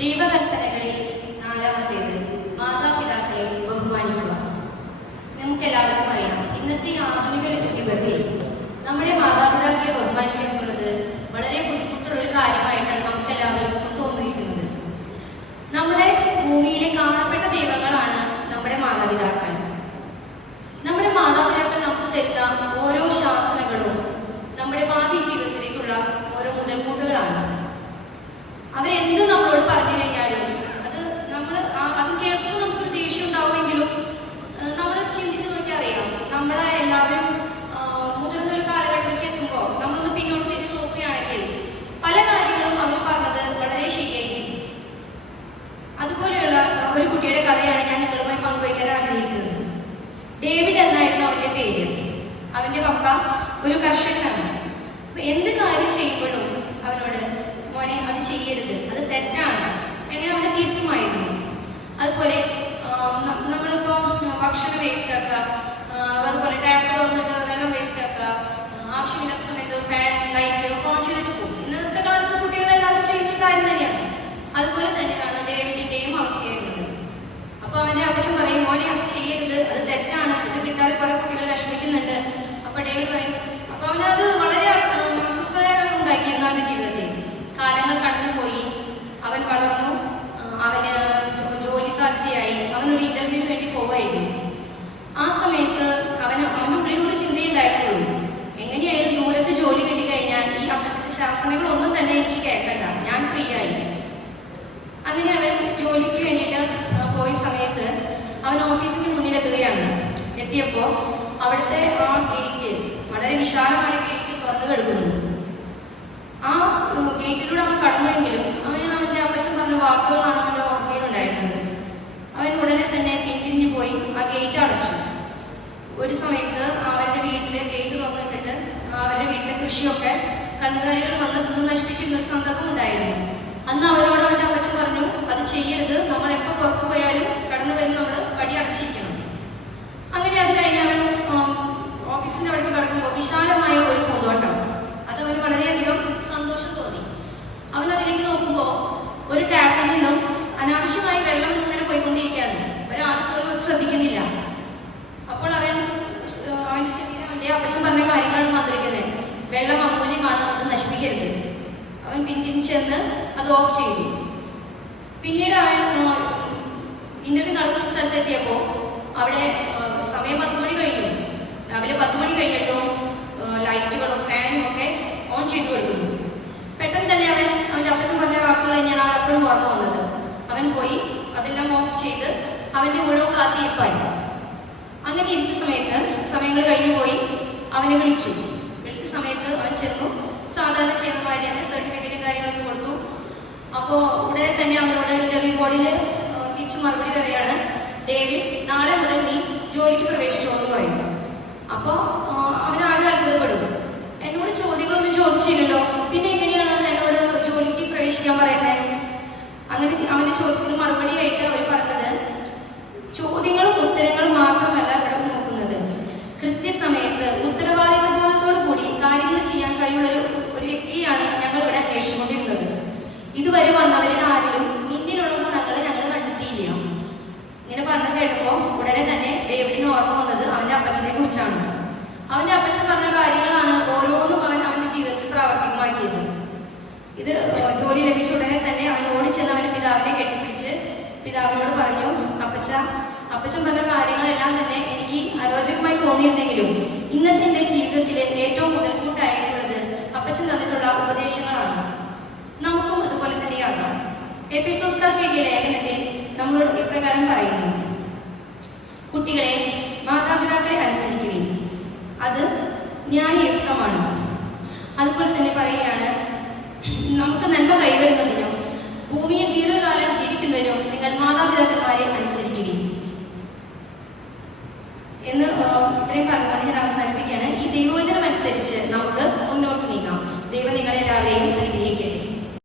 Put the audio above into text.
ദൈവകൽപ്പനകളിൽ നാലാമത്തേത് മാതാപിതാക്കളെ ബഹുമാനിക്കുക. നമുക്കെല്ലാവർക്കും അറിയാം, ഇന്നത്തെ ആധുനിക യുഗത്തിൽ നമ്മുടെ മാതാപിതാക്കളെ ബഹുമാനിക്കുക എന്നുള്ളത് വളരെ ബുദ്ധിമുട്ടുള്ള ഒരു കാര്യമായിട്ടാണ് നമുക്കെല്ലാവർക്കും തോന്നിയിരിക്കുന്നത്. നമ്മുടെ ഭൂമിയിലെ കാണപ്പെട്ട ദൈവങ്ങളാണ് നമ്മുടെ മാതാപിതാക്കൾ. നമ്മുടെ മാതാപിതാക്കൾ നമുക്ക് തരുന്ന ഓരോ ശാസനകളും നമ്മുടെ ഭാവി ജീവിതത്തിലേക്കുള്ള ഓരോ മുതൽക്കൂട്ടുകളാണ്. അവരെന്ത് നമ്മളോട് പറഞ്ഞു കഴിഞ്ഞാലും അത് കേൾക്കുമ്പോൾ നമുക്കൊരു ദേഷ്യം ഉണ്ടാവുമെങ്കിലും നമ്മൾ ചിന്തിച്ച് നോക്കിയാൽ അറിയാം, നമ്മളെ എല്ലാവരും മുതിർന്നൊരു കാലഘട്ടത്തിലേക്ക് എത്തുമ്പോൾ നമ്മളൊന്ന് പിന്നോട്ട് തിരിഞ്ഞ് നോക്കുകയാണെങ്കിൽ പല കാര്യങ്ങളും അവർ പറഞ്ഞത് വളരെ ശരിയായിരിക്കും. അതുപോലെയുള്ള ഒരു കുട്ടിയുടെ കഥയാണ് ഞാൻ നിങ്ങളുമായി പങ്കുവയ്ക്കാൻ ആഗ്രഹിക്കുന്നത്. ഡേവിഡ് എന്നായിരുന്നു അവന്റെ പേര്. അവന്റെ പപ്പ ഒരു കർഷകനാണ്. അപ്പൊ എന്ത് കാര്യം ചെയ്യുമ്പോഴും അവനോട് മോനെ അത് ചെയ്യരുത്, അത് തെറ്റാണ്, എങ്ങനെ അവനെ തിരുത്തുമായിരുന്നു. അതുപോലെ നമ്മളിപ്പോ ഭക്ഷണം വേസ്റ്റ് ആക്കുക, അതുപോലെ ടാപ്പ് തുറന്നിട്ട് വെള്ളം വേസ്റ്റ് ആക്കുക, ആവശ്യമില്ലാത്ത സമയത്ത് ഫാൻ ലൈറ്റ് ഓൺ ചെയ്തിട്ട് പോകും. ഇന്നത്തെ കാലത്ത് കുട്ടികളെല്ലാവരും ചെയ്യുന്ന കാര്യം തന്നെയാണ്. അതുപോലെ തന്നെയാണ് ഡേവിഡിന്റെയും അവസ്ഥയായിരുന്നത്. അപ്പൊ അവന്റെ അപ്പച്ചൻ പറയും, മോനെ അത് ചെയ്യരുത്, അത് തെറ്റാണ്, ഇത് കിട്ടാതെ കുറെ കുട്ടികൾ വിഷമിക്കുന്നുണ്ട്. അപ്പൊ ഡേവിഡ് പറയും. അപ്പൊ അവനത് വളരെ അസ്വസ്ഥതകൾ ഉണ്ടാക്കിയിരുന്നു അവന്റെ ജീവിതത്തിൽ. കാലങ്ങൾ കടന്നുപോയി, അവൻ വളർന്നു, അവന് ജോലി സാധ്യതയായി, അവനൊരു ഇന്റർവ്യൂവിന് വേണ്ടി പോവുകയായിരുന്നു. ആ സമയത്ത് അവന്റെ ഉള്ളിൽ ഒരു ചിന്തയുണ്ടായിരുന്നുള്ളൂ, എങ്ങനെയായാലും ദൂരത്ത് ജോലി കിട്ടിക്കഴിഞ്ഞാൽ ഈ അപ്പച്ചന്റെ ശാസനകളൊന്നും തന്നെ എനിക്ക് കേൾക്കണ്ട, ഞാൻ ഫ്രീ ആയി. അങ്ങനെ അവൻ ജോലിക്ക് വേണ്ടിയിട്ട് പോയ സമയത്ത് അവൻ ഓഫീസിന് മുന്നിലെത്തുകയാണ്. എത്തിയപ്പോ അവിടുത്തെ ആ ഗേറ്റ്, വളരെ വിശാലമായ ഗേറ്റ് തുറന്നു കിടക്കുന്നു. ആ ഗേറ്റിലൂടെ അവൻ കടന്നുവെങ്കിലും അവന്റെ അപ്പച്ചൻ പറഞ്ഞ വാക്കുകളാണ് അവന്റെ ഓർമ്മയിലുണ്ടായിരുന്നത്. അവൻ ഉടനെ തന്നെ പിന്തിരിഞ്ഞു പോയി ആ ഗേറ്റ് അടച്ചു. ഒരു സമയത്ത് അവന്റെ വീട്ടിലെ ഗേറ്റ് തുറന്നിട്ടിട്ട് അവരുടെ വീട്ടിലെ കൃഷിയൊക്കെ കന്നുകാലികൾ വന്ന് തിന്ന് നശിപ്പിച്ചിരുന്ന ഒരു സന്ദർഭം ഉണ്ടായിരുന്നു. അന്ന് അവരോട് അവന്റെ അപ്പച്ചൻ പറഞ്ഞു, അത് ചെയ്യരുത്, നമ്മൾ എപ്പോൾ പുറത്തു പോയാലും കടന്നു വരുന്ന നമ്മൾ പടി അടച്ചിരിക്കണം. അങ്ങനെ അത് കഴിഞ്ഞ് അവൻ ഓഫീസിന്റെ അവിടേക്ക് കടക്കുമ്പോൾ വിശാലമായ ഒരു പൂന്തോട്ടം, അത് അവന് വളരെയധികം സന്തോഷം തോന്നി. അവൻ അതിലേക്ക് നോക്കുമ്പോൾ ഒരു ടാപ്പിൽ നിന്നും അനാവശ്യമായി വെള്ളം ഇങ്ങനെ പോയിക്കൊണ്ടിരിക്കുകയാണ്. ഒരാൾ പോലും അത് ശ്രദ്ധിക്കുന്നില്ല. അപ്പോൾ അവന്റെ അപ്പച്ചൻ പറഞ്ഞ കാര്യങ്ങളാണ് മന്ത്രിക്കുന്നത്. വെള്ളം അമ്മൂനെ കാണാൻ അത് നശിപ്പിക്കരുത്. അവൻ പിന്തിരിച്ചെന്ന് അത് ഓഫ് ചെയ്തു. പിന്നീട് അവൻ ഇന്റർവ്യൂ നടക്കുന്ന സ്ഥലത്തെത്തിയപ്പോൾ അവിടെ സമയം 10 മണി കഴിഞ്ഞു. രാവിലെ 10 മണി കഴിഞ്ഞിട്ടും ലൈറ്റുകളും ഫാനും ഒക്കെ ഓൺ ചെയ്തു കൊടുക്കുന്നു. പെട്ടെന്ന് തന്നെ അവന്റെ അപ്പച്ചൻ പറഞ്ഞ വാക്കുകൾ തന്നെയാണ് അവൻ അപ്പോഴും ഓർമ്മ വന്നത്. അവൻ പോയി അതെല്ലാം ഓഫ് ചെയ്ത് അവന്റെ മുഴുവൻ കാത്തിരിപ്പായി. അങ്ങനെ ഇരിക്കുന്ന സമയത്ത് സമയങ്ങൾ കഴിഞ്ഞു പോയി. അവനെ വിളിച്ച സമയത്ത് അവൻ ചെന്നു. സാധാരണ ചെയ്യുന്ന മാതിരി തന്നെ സർട്ടിഫിക്കറ്റും കാര്യങ്ങളൊക്കെ കൊടുത്തു. അപ്പോൾ ഉടനെ തന്നെ അവനോട് ഇന്റർവ്യൂ ബോർഡിൽ തിരിച്ചു മറുപടി പറയുകയാണ്, ഡേവിഡ്, നാളെ മുതൽ നീ ജോലിക്ക് പ്രവേശിച്ചോ എന്ന് പറയും. അപ്പോൾ അവനാകെ അത്ഭുതപ്പെടും. എന്നോട് ചോദ്യങ്ങളൊന്നും ചോദിച്ചില്ലല്ലോ, പിന്നെ എങ്ങനെയാണ് എന്നോട് ജോലിക്ക് പ്രവേശിക്കാൻ പറയുന്നത്? അങ്ങനെ അവന്റെ ചോദ്യത്തിന് മറുപടിയായിട്ട് അവർ പറഞ്ഞത്, ചോദ്യങ്ങളും ഉത്തരങ്ങളും മാത്രമല്ല ഇവിടെ നോക്കുന്നത്, കൃത്യസമയത്ത് ഉത്തരവാദിത്വ ബോധത്തോടു കൂടി കാര്യങ്ങൾ ചെയ്യാൻ കഴിയുള്ള ഒരു വ്യക്തിയാണ് ഞങ്ങൾ ഇവിടെ അന്വേഷിച്ചുകൊണ്ടിരുന്നത്. ഇതുവരെ വന്നവരിൽ ആരിലും ഇന്ത്യയിലുള്ള ഗുണങ്ങൾ ഞങ്ങൾ കണ്ടെത്തിയില്ല. ഇങ്ങനെ പറഞ്ഞു കേട്ടപ്പോൾ ഉടനെ തന്നെ ഡേവിഡിന് ഓർമ്മ വന്നത് അവന്റെ അപ്പച്ചനെ കുറിച്ചാണ്. അവന്റെ അപ്പച്ചൻ പറഞ്ഞ കാര്യങ്ങളാണ് ഓരോന്നും അവന്റെ ജീവിതത്തിൽ പ്രാവർത്തികമാക്കിയത്. ഇത് ജോലി ലഭിച്ച ഉടനെ തന്നെ അവൻ ഓടിച്ചെന്ന് അവന്റെ പിതാവിനെ കെട്ടിപ്പിടിച്ച് പിതാവിനോട് പറഞ്ഞു, അപ്പച്ചൻ പറഞ്ഞ കാര്യങ്ങളെല്ലാം തന്നെ എനിക്ക് അരോചകമായി തോന്നിയിരുന്നെങ്കിലും ഇന്നത്തെ എന്റെ ജീവിതത്തിലെ ഏറ്റവും മുതൽക്കൂട്ടായിട്ടുള്ളത് അപ്പച്ചൻ തന്നിട്ടുള്ള ഉപദേശങ്ങളാണ്. നമുക്കും അതുപോലെ തന്നെയാകാം. എഫെസോസ്യർക്ക് എഴുതിയ ലേഖനത്തിൽ നമ്മളോട് ഇപ്രകാരം പറയുന്നു, കുട്ടികളെ, മാതാപിതാക്കളെ അനുസരിക്കുവിൻ, അത് ന്യായയുക്തമാണ്. അതുപോലെ തന്നെ പറയുകയാണ്, നമുക്ക് നന്മ കൈവരുന്നതിനും ഭൂമിയിൽ ദീർഘകാലം ജീവിക്കുന്നതിനും നിങ്ങൾ